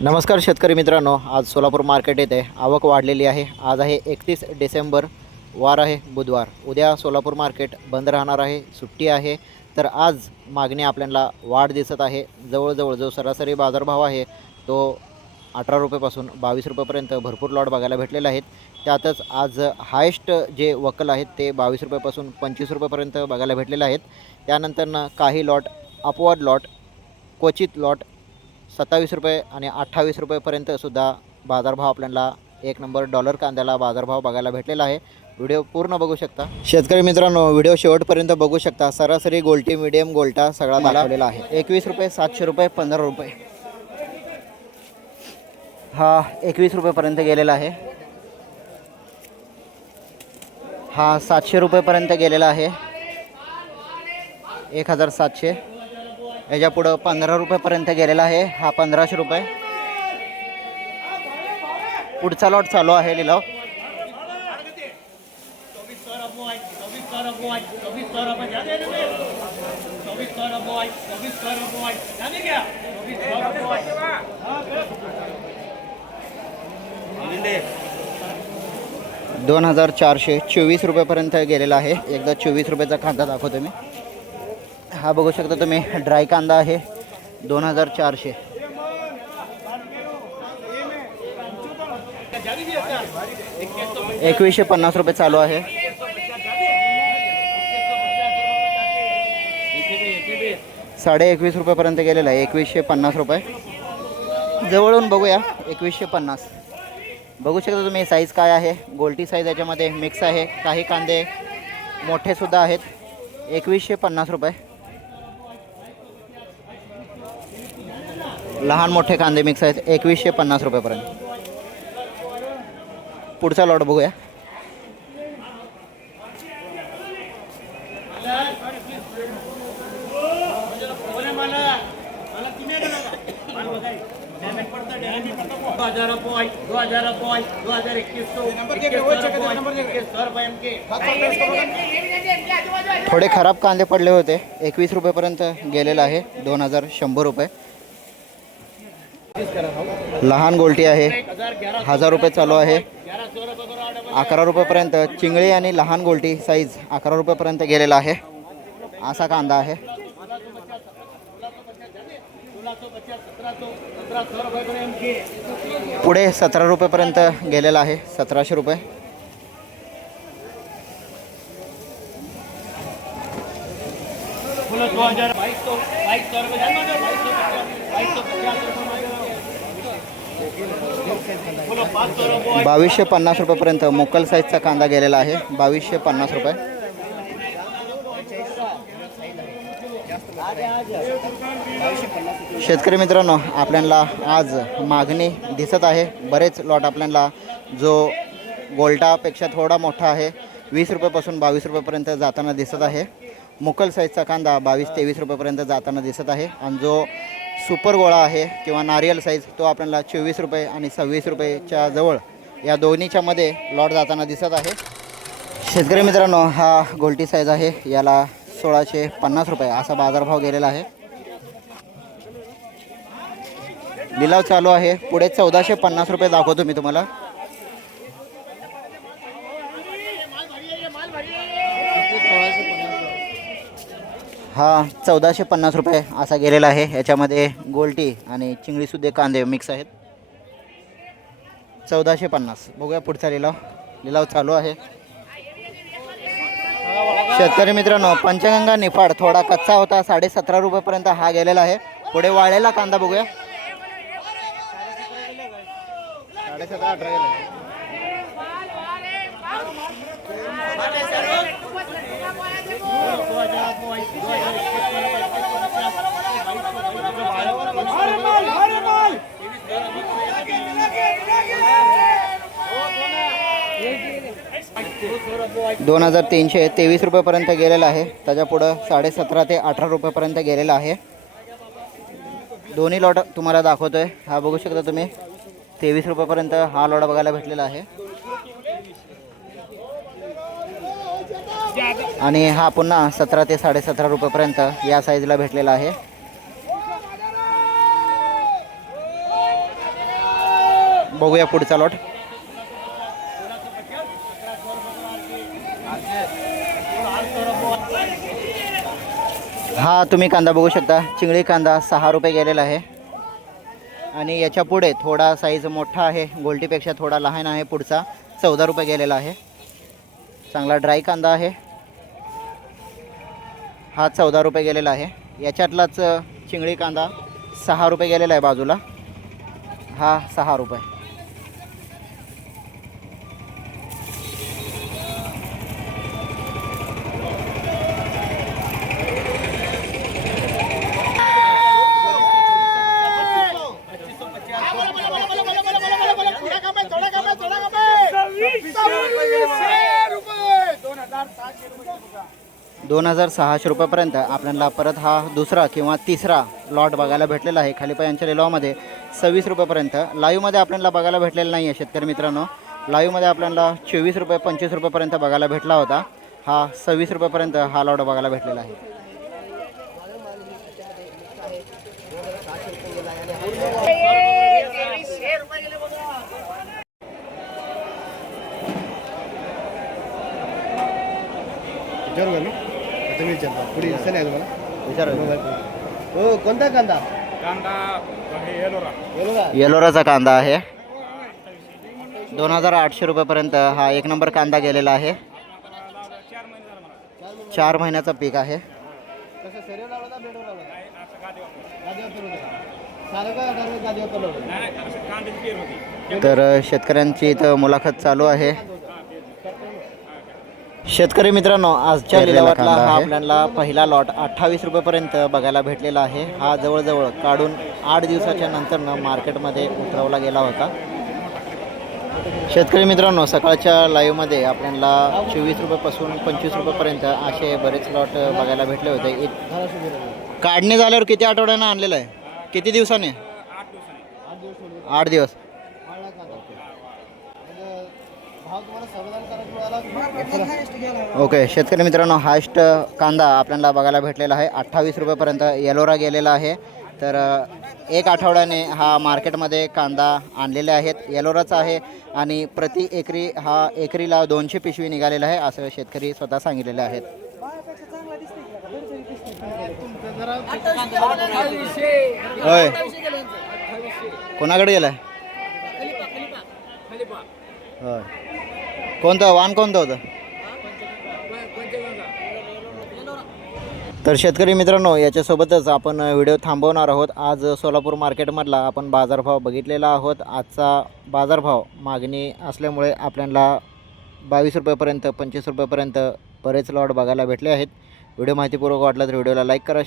नमस्कार शेतकरी मित्रांनो, आज सोलापूर मार्केट येथे आवक वाढलेली आहे। आज आहे 31 डिसेंबर, वार आहे बुधवार। उद्या सोलापूर मार्केट बंद राहणार आहे, सुट्टी आहे। तर आज मागणी आपल्याला वाढ दिसत आहे। जवळजवळ जो सरासरी बाजारभाव आहे तो 18 रुपयापासून 22 रुपयापर्यंत भरपूर लॉट बघायला भेटलेले आहेत। त्यातच आज हायेस्ट जे वकल आहेत ते 22 रुपयापासून 25 रुपयापर्यंत बघायला भेटलेले आहेत। त्यानंतर काही लॉट अपवाद लॉट, क्वचित लॉट 27 रुपये आणि 28 रुपयेपर्यंत सुद्धा बाजारभाव आपल्याला एक नंबर डॉलर कांद्याला बाजारभाव बघायला भेटलेला आहे। व्हिडिओ पूर्ण बघू शकता शेतकरी मित्रांनो, व्हिडिओ शेवटपर्यंत बघू शकता। सरासरी गोल्टी, मीडियम गोल्टा सगळा दाखवलेला आहे। 21 रुपये, 700 रुपये, 15 रुपये, हा 21 रुपयेपर्यंत गेलेला आहे। हा 700 रुपयेपर्यंत गेलेला आहे, 1700। याच्या पुढं 15 रुपयेपर्यंत गेलेला आहे, हा 1500 रुपये। पुढचा लॉट चालू आहे लिलाव। $2424 रुपयेपर्यंत गेलेला आहे। एकदा 24 रुपयाचा कांदा दाखवतो मी। हा बघू शकता तुम्ही, ड्राय कांदा आहे 2400। $2150 रुपये चालू आहे। 21.5 रुपयापर्यंत गेलेला आहे, 2150 रुपये। जवळून बघूया, 2150 बघू शकता तुम्ही। साईज काय आहे, गोल्टी साईज याच्यामध्ये मिक्स आहे। काही कांदे मोठे सुद्धा आहेत। 2150 रुपये, लहान मोठे कांदे मिक्स आहेत। 2150 रुपयेपर्यंत। पुढचा लॉट बघूया। थोडे खराब कांदे पडले होते, 21 रुपयेपर्यंत गेलेला आहे, 2100 रुपये। लहान गोल्टी आहे, 1000 रुपये चालू आहे। 11 रुपयेपर्यंत चिंगळी आणि लहान गोल्टी साईज 11 रुपयेपर्यंत गेलेला आहे, असा कांदा आहे। पुढे 17 रुपयेपर्यंत गेलेला आहे, 1700 रुपये। $2250 रुपयेपर्यंत मोकल साईजचा कांदा गेलेला आहे, 2250 रुपये। शेतकरी मित्रांनो, आपल्याला आज मागणी दिसत आहे। बरेच लॉट आपल्याला जो गोल्टापेक्षा थोडा मोठा आहे 20 रुपयापासून 22 रुपयेपर्यंत जाताना दिसत आहे। मुकल साईजचा कांदा 22-23 रुपयेपर्यंत जाताना दिसत आहे। आणि जो सुपर गोळा आहे किंवा नारियल साईज तो आपल्याला 24 रुपये आणि 26 रुपयेच्या जवळ या दोन्हीच्या मध्ये लॉट जाताना दिसत आहे। शेतकरी मित्रांनो, हा गोल्टी साईज आहे, याला 1650 रुपये असा बाजारभाव गेलेला आहे। लिलाव चालू आहे। पुढे 1450 रुपये दाखवतो मी तुम्हाला। हा 1450 रुपये असा गेलेला आहे। याच्यामध्ये गोल्टी आणि चिंगळीसुद्धा कांदे मिक्स आहेत। 1450। बघूया पुढचा लिलाव। लिलाव चालू आहे। शेतकरी मित्रांनो, पंचगंगा निफाड थोडा कच्चा होता, 17.5 रुपयेपर्यंत हा गेलेला आहे। पुढे वाळलेला कांदा बघूया। 17.5-18 2300 23 रुपयेपर्यंत गेलेला आहे। त्याच्या पुढं 17.5 ते 18 रुपयेपर्यंत गेलेला आहे। दोन्ही लॉट तुम्हाला दाखवतोय। हा बघू शकता तुम्ही, 23 रुपयेपर्यंत हा लॉट बघायला भेटलेला आहे। आणि हा पुन्हा 17 ते 17.5 रुपयेपर्यंत या साईजला भेटलेला आहे। बघूया पुढचा लॉट. हा तुम्ही कांदा बघू शकता, चिंगळी कांदा 6 रुपये गेलेला आहे. आणि याच्या पुढे थोडा साईज मोठा आहे, गोल्टीपेक्षा थोडा लहान आहे, पुढचा 14 रुपये गेलेला आहे. चांगला ड्राय कांदा आहे, हा 14 रुपये गेलेला आहे. याच्यातलाच चिंगळी कांदा 6 रुपये गेलेला आहे बाजूला, हा 6 रुपये. ₹2,600 आपल्याला परत हा दुसरा किंवा तिसरा लॉट बघायला भेटलेला आहे. खाली पायांच्या लिलावामध्ये 26 रुपयेपर्यंत. लाईव्हमध्ये आपल्याला बघायला भेटलेला नाही आहे शेतकरी मित्रांनो. लाईव्हमध्ये आपल्याला 24 रुपये 25 रुपयेपर्यंत बघायला भेटला होता. हा 26 रुपयेपर्यंत हा लॉट बघायला भेटलेला आहे. हो कोणता कांदा? येलोराचा कांदा आहे. 2,800 रुपयेपर्यंत हा 1 नंबर कांदा गेलेला आहे. 4 महिन्याचा पीक आहे. तर शेतकऱ्यांची इथं मुलाखत चालू आहे. शेतकरी मित्रांनो, आजच्या लिलावातला हा आपल्याला पहिला लॉट 28 रुपयेपर्यंत बघायला भेटलेला आहे. हा जवळजवळ काढून 8 दिवसाच्या नंतरनं मार्केटमध्ये उतरवला गेला होता. शेतकरी मित्रांनो, सकाळच्या लाईव्हमध्ये आपल्याला 24 रुपयापासून 25 रुपयेपर्यंत असे बरेच लॉट बघायला भेटले होते. काढणे झाल्यावर किती आठवड्यानं आणलेलं आहे? किती दिवसाने? 8 दिवस. ओके शेतकरी मित्रांनो, हायस्ट कांदा आपल्याला बघायला भेटलेला आहे. 28 रुपयेपर्यंत येलोरा गेलेला आहे. तर 1 आठवड्याने हा मार्केटमध्ये कांदा आणलेले आहेत. येलोराचा आहे आणि प्रति एकरी हा एकरीला 200 पिशवी निघालेला आहे असं शेतकरी स्वतः सांगितलेले आहेत. होय, कोणाकडे गेलाय? होय, कोणतं वाहन कोणतं होतं? तर शेतकरी मित्रांनो, याच्यासोबतच आपण व्हिडिओ थांबवणार आहोत. आज सोलापूर मार्केटमधला आपण बाजारभाव बघितलेला आहोत. आजचा बाजारभाव मागणी असल्यामुळे आपल्याला 22 रुपयेपर्यंत 25 रुपयेपर्यंत बरेच लॉट बघायला भेटले आहेत. व्हिडिओ माहितीपूर्वक वाटला तर व्हिडिओला लाईक करा.